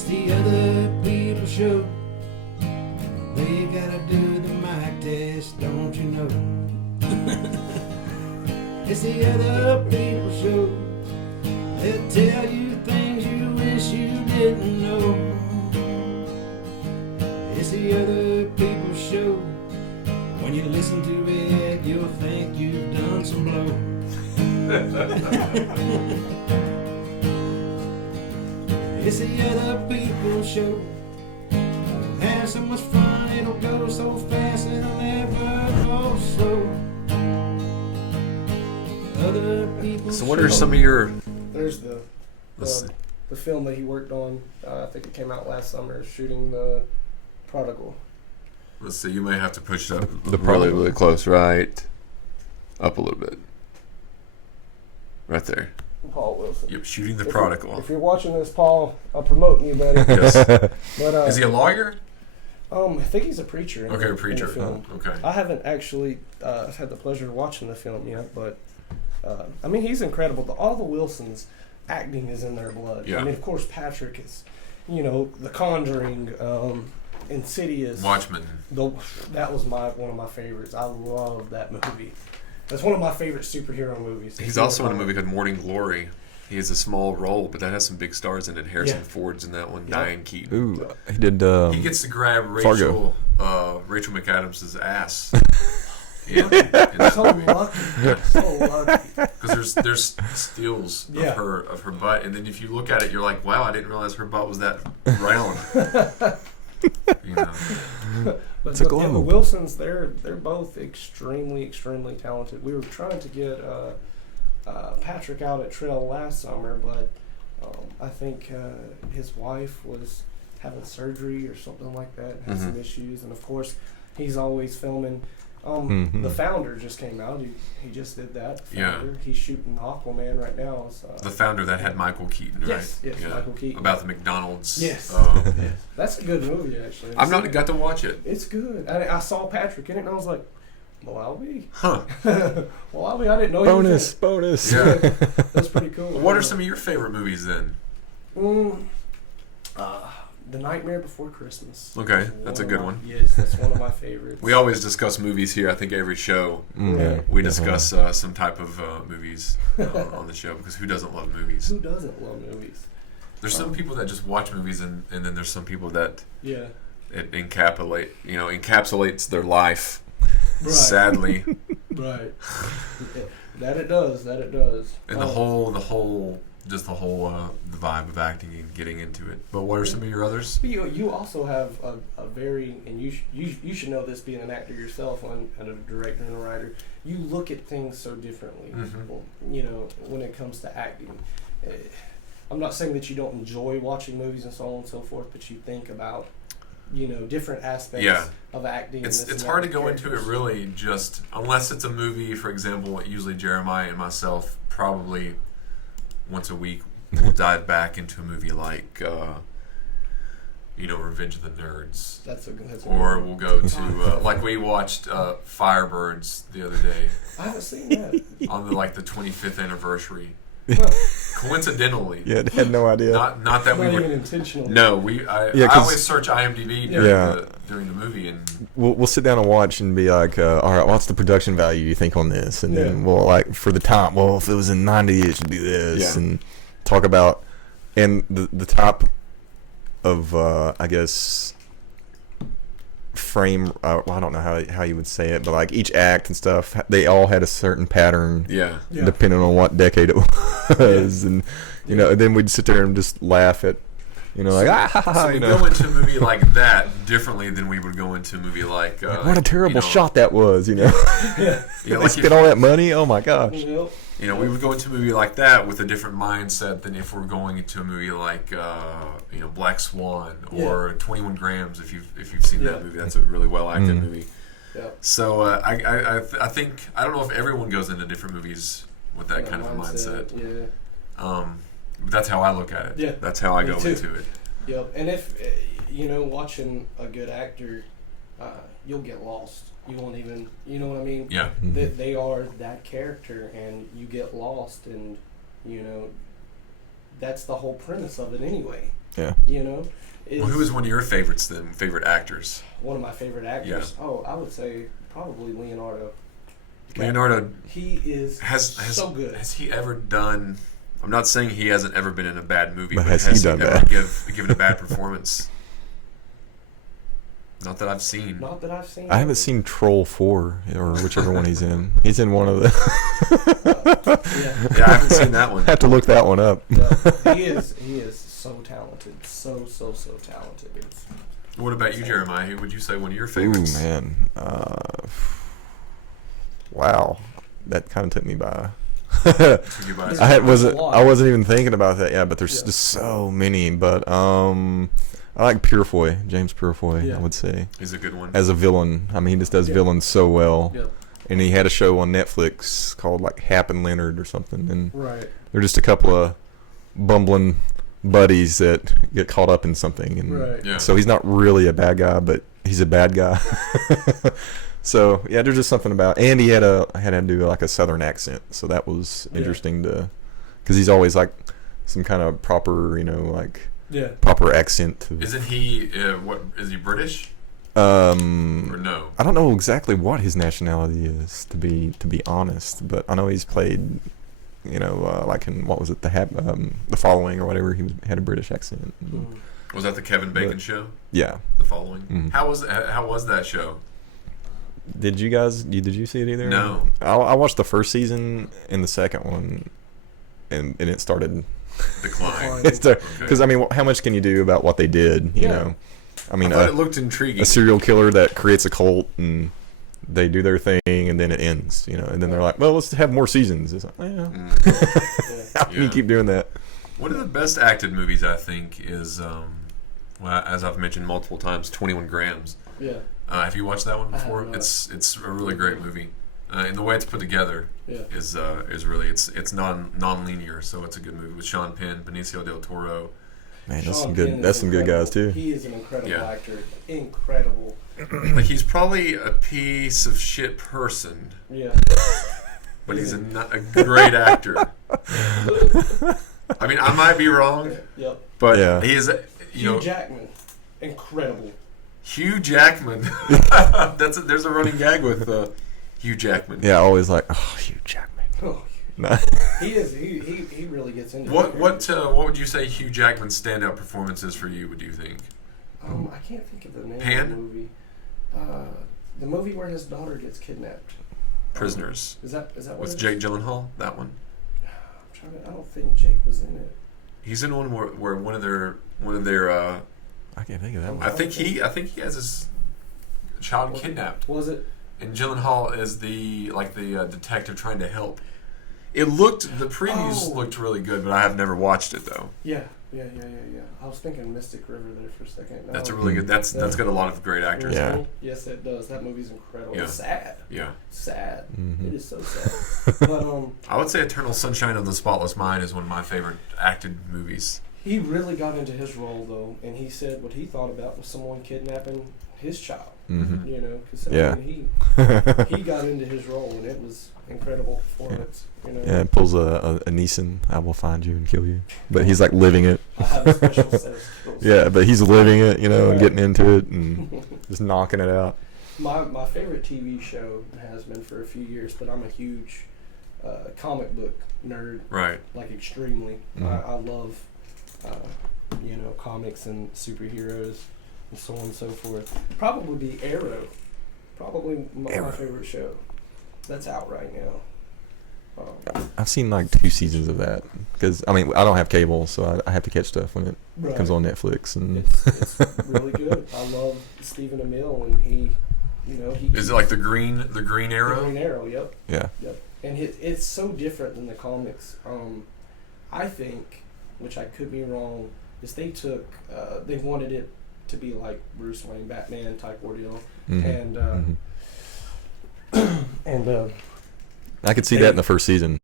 It's the other people show. They gotta do the mic test, don't you know? It's the other people show. They'll tell you things you wish you didn't know. It's the other people show. When you listen to it, you'll think you've done some blow. It's the other people show. We'll have so much fun, it'll go so fast, it'll never go slow. Other people So what are some of your... There's the film that he worked on. I think it came out last summer, shooting the Prodigal. Let's see, you may have to push it up The really, Prodigal. really close, right? Up a little bit. Right there. Paul Wilson. Yep, shooting the If Prodigal. If you're watching this, Paul, I'm promoting you, buddy. Yes. But, Is he a lawyer? I think he's a preacher. Okay, a in preacher. the film. Okay. I haven't actually had the pleasure of watching the film yet, but I mean, he's incredible. All the Wilsons' acting is in their blood. Yeah. I mean, of course, Patrick is, The Conjuring, Insidious. Watchmen. That was one of my favorites. I love that movie. That's one of my favorite superhero movies. He's also in a movie called Morning Glory. He has a small role, but that has some big stars in it. Harrison Ford's in that one. Yeah. Diane Keaton. Ooh, he did. He gets to grab Fargo. Rachel McAdams' ass. So lucky. So lucky. Because there's stills Yeah. of her butt, and then if you look at it, you're like, wow, I didn't realize her butt was that round. But It's a the glow. Wilsons, they're both extremely, extremely talented. We were trying to get Patrick out at Trail last summer, but I think his wife was having surgery or something like that, and had some issues. And of course, he's always filming. The Founder just came out. He just did that. Founder. He's shooting Aquaman right now. So. The Founder that had Michael Keaton, right? Yes, Michael Keaton. About the McDonald's. Yes. Yes. That's a good movie, actually. I've not got to watch it. It's good. I saw Patrick in it, and I was like, well, I'll be. Huh. Well, I'll be. I didn't know bonus. Yeah. That's pretty cool. What are some of your favorite movies then? The Nightmare Before Christmas. Okay, that's a good one. Yes, that's one of my favorites. We always discuss movies here. I think every show Yeah. we discuss some type of movies on the show, because who doesn't love movies? Who doesn't love movies? There's some people that just watch movies, and then there's some people that it encapsulates their life. Right. Sadly, Right. That it does. and the whole the vibe of acting and getting into it. But what are some of your others? You also have a very, and you should know this, being an actor yourself and a director and a writer. You look at things so differently. When it comes to acting. I'm not saying that you don't enjoy watching movies and so on and so forth, but you think about different aspects of acting. It's hard to go into it really, just unless it's a movie. For example, usually Jeremiah and myself probably once a week we'll dive back into a movie like Revenge of the Nerds. That's a or we'll go to like we watched Firebirds the other day. I haven't seen that. On the 25th anniversary. Huh. Coincidentally. Yeah, I had no idea. Not that we Not were even intentional. No, I always search IMDb during the movie, and We'll sit down and watch and be like, all right, what's the production value you think on this? And then we'll for the time, well, if it was in 90, it should do this, and talk about and the top of I guess frame. I don't know how you would say it, but each act and stuff, they all had a certain pattern. Depending on what decade it was, and then we'd sit there and just laugh at. So we go into a movie like that differently than we would go into a movie like what a terrible shot that was, They spent all that money. Oh my gosh. We would go into a movie like that with a different mindset than if we're going into a movie like Black Swan or 21 Grams. If you've seen that movie, that's a really well acted movie. So I think I don't know if everyone goes into different movies with that kind of a mindset. But that's how I look at it. Yeah. That's how I go too. into it. Yep. And if watching a good actor, you'll get lost. You won't even, what I mean? Yeah. They are that character, and you get lost, and that's the whole premise of it anyway. Yeah. You know. Well, who is one of your favorites then? Favorite actors? One of my favorite actors. Yeah. Oh, I would say probably Leonardo. Leonardo. He is so good. Has he ever done? I'm not saying he hasn't ever been in a bad movie, but has he done ever bad? given a bad performance? Not that I've seen. Not that I've seen. I haven't seen Troll 4 or whichever one he's in. He's in one of the. Yeah, I haven't seen that one. I have to look that one up. No, he is so talented, so talented. What about you, Jeremiah? Who would you say one of your favorites? Ooh, man. Wow, that kind of took me by. I wasn't even thinking about that. Yeah, but there's just so many. But I like Purefoy, James Purefoy. Yeah. I would say he's a good one as a villain. I mean, he just does villains so well. Yep. And he had a show on Netflix called like Hap and Leonard or something, and they're just a couple of bumbling buddies that get caught up in something, and so he's not really a bad guy, but he's a bad guy. So yeah, there's just something about, and he had to do like a Southern accent, so that was interesting because he's always like some kind of proper, proper accent. Isn't he? What is he British? Or no? I don't know exactly what his nationality is, to be honest, but I know he's played, like in what was it, the Following or whatever. He had a British accent. Was that the Kevin Bacon show? Yeah, The Following. Mm-hmm. How was that show? Did you see it either? No. I watched the first season and the second one, and it started decline. Because I mean, how much can you do about what they did? You know, I mean, it looked intriguing. A serial killer that creates a cult and they do their thing and then it ends. And then they're like, well, let's have more seasons. It's like, how can you keep doing that? One of the best acted movies, I think, is as I've mentioned multiple times, 21 Grams. Yeah. Have you watched that one before? It's a really great movie, and the way it's put together is really it's non-linear, so it's a good movie with Sean Penn, Benicio del Toro. Man, that's some good guys too. He is an incredible actor, incredible. Like he's probably a piece of shit person. Yeah. But he's a great actor. I mean, I might be wrong. Yep. But he is. Hugh Jackman, incredible. Hugh Jackman. There's a running gag with Hugh Jackman. Yeah, always like, oh, Hugh Jackman. Oh, he is. He really gets into it. What would you say Hugh Jackman's standout performance is for you? What do you think? I can't think of the name Pan? of the movie. The movie where his daughter gets kidnapped. Prisoners. Is that what with Jake Gyllenhaal? That one. I don't think Jake was in it. He's in one where one of their. I can't think of that one. I think he has his child kidnapped. Was it? And Gyllenhaal is the detective trying to help. The previews looked really good, but I have never watched it though. Yeah. I was thinking Mystic River there for a second. No, that's a really good. That's got a lot of great actors. Yeah. Yes, it does. That movie's incredible. Yeah. It's sad. Yeah. Sad. Mm-hmm. It is so sad. But I would say Eternal Sunshine of the Spotless Mind is one of my favorite acted movies. He really got into his role though, and he said what he thought about was someone kidnapping his child. Mm-hmm. Because he got into his role, and it was incredible performance. Yeah, it pulls a Neeson, I will find you and kill you. But he's like living it. I have a special set of skills. Yeah, but he's living it, and getting into it and just knocking it out. My favorite TV show has been for a few years, but I'm a huge comic book nerd. Right. Like extremely. Mm-hmm. I love comics and superheroes and so on and so forth. Probably be Arrow. Probably my favorite show. That's out right now. I've seen like 2 seasons of that because I don't have cable, so I have to catch stuff when it comes on Netflix. And it's really good. I love Stephen Amell, and he is it like the Green Arrow? The Green Arrow, yep. Yeah. Yep. And it's so different than the comics. I think, which I could be wrong, is they wanted it to be like Bruce Wayne, Batman type ordeal, and I could see that in the first season.